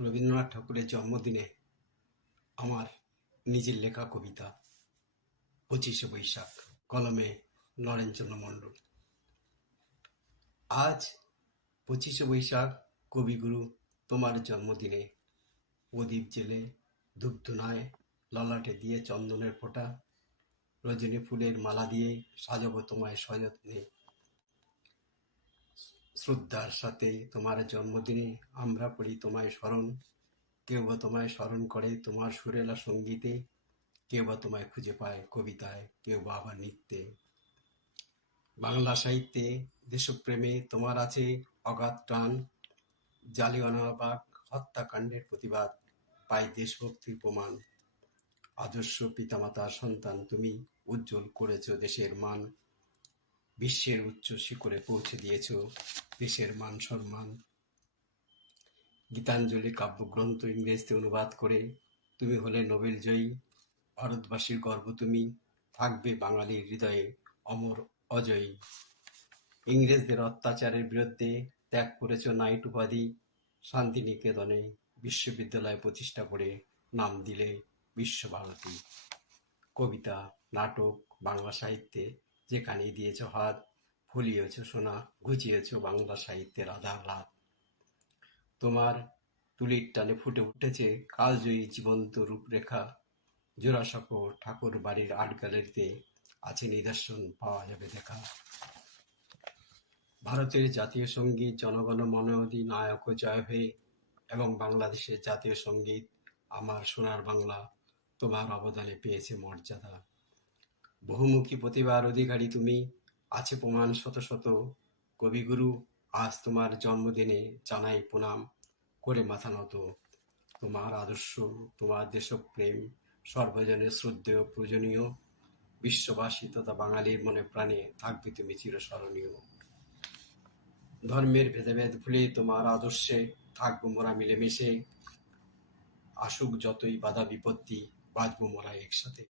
রবীন্দ্রনাথ ঠাকুরের জন্মদিনে আমার নিজের লেখা কবিতা 25শে বৈশাখ, কলমে নরেনচন্দ্র মণ্ডল। আজ 25শে বৈশাখ, কবিগুরু তোমার জন্মদিনে প্রদীপ জেলে ধূপধুনায় ললাটে দিয়ে চন্দনের ফোঁটা, রজনী ফুলের মালা দিয়ে সাজাবো তোমায় সযত্নে। শ্রদ্ধার সাথে তোমার জন্মদিনে আমরা পড়ি তোমায় স্মরণ। কেউ বা তোমায় স্মরণ করে তোমার সুরেলা সঙ্গীতে, কেউ বা তোমায় খুঁজে পায় কবিতায়, কেউ বা আবার নৃত্যে। বাংলা সাহিত্যে দেশপ্রেমে তোমার আছে অগাধ টান। জালিয়ানওয়ালাবাগ হত্যাকাণ্ডের প্রতিবাদ পাই দেশভক্তির প্রমাণ। আদর্শ পিতামাতার সন্তান তুমি, উজ্জ্বল করেছ দেশের মান। বিশ্বের উচ্চ শিখরে পৌঁছে দিয়েছ দেশের মান সম্মান। গীতাঞ্জলি কাব্যগ্রন্থ ইংরেজিতে অনুবাদ করে তুমি হলে নোবেল জয়ী। ভারতবাসীর গর্ব তুমি, থাকবে বাঙালির হৃদয়ে অমর অজয়ী। ইংরেজদের অত্যাচারের বিরুদ্ধে ত্যাগ করেছ নাইট উপাধি। শান্তিনিকেতনে বিশ্ববিদ্যালয় প্রতিষ্ঠা করে নাম দিলে বিশ্বভারতী। কবিতা, নাটক, বাংলা সাহিত্যে যেখানেই দিয়েছ হাত, ফলিয়েছ সোনা, ঘুচিয়েছ বাংলা সাহিত্যের আধার রাত। তোমার তুলির টানে ফুটে উঠেছে কালজয়ী জীবন্ত রূপরেখা। জোড়াসাঁকো ঠাকুর বাড়ির আর্ট গ্যালারিতে আছে নিদর্শন, পাওয়া যাবে দেখা। ভারতের জাতীয় সঙ্গীত জনগণ মন অধিনায়ক জয় হে এবং বাংলাদেশের জাতীয় সঙ্গীত আমার সোনার বাংলা তোমার অবদানে পেয়েছে মর্যাদা। বহুমুখী প্রতিভার অধিকারী তুমি, আছে প্রমাণ শত শত। কবিগুরু আজ তোমার জন্মদিনে জানাই প্রণাম করে মাথা নত। তোমার আদর্শ, তোমার দেশপ্রেম সর্বজনের শ্রদ্ধেয় পূজনীয়। বিশ্ববাসী তথা বাঙালির মনে প্রাণে থাকবে তুমি চিরস্মরণীয়। ধর্মের ভেদাভেদ ভুলে তোমার আদর্শে থাকবো মোরা মিলেমিশে। আসুক যতই বাধা বিপত্তি, বাঁচবো মোরা একসাথে।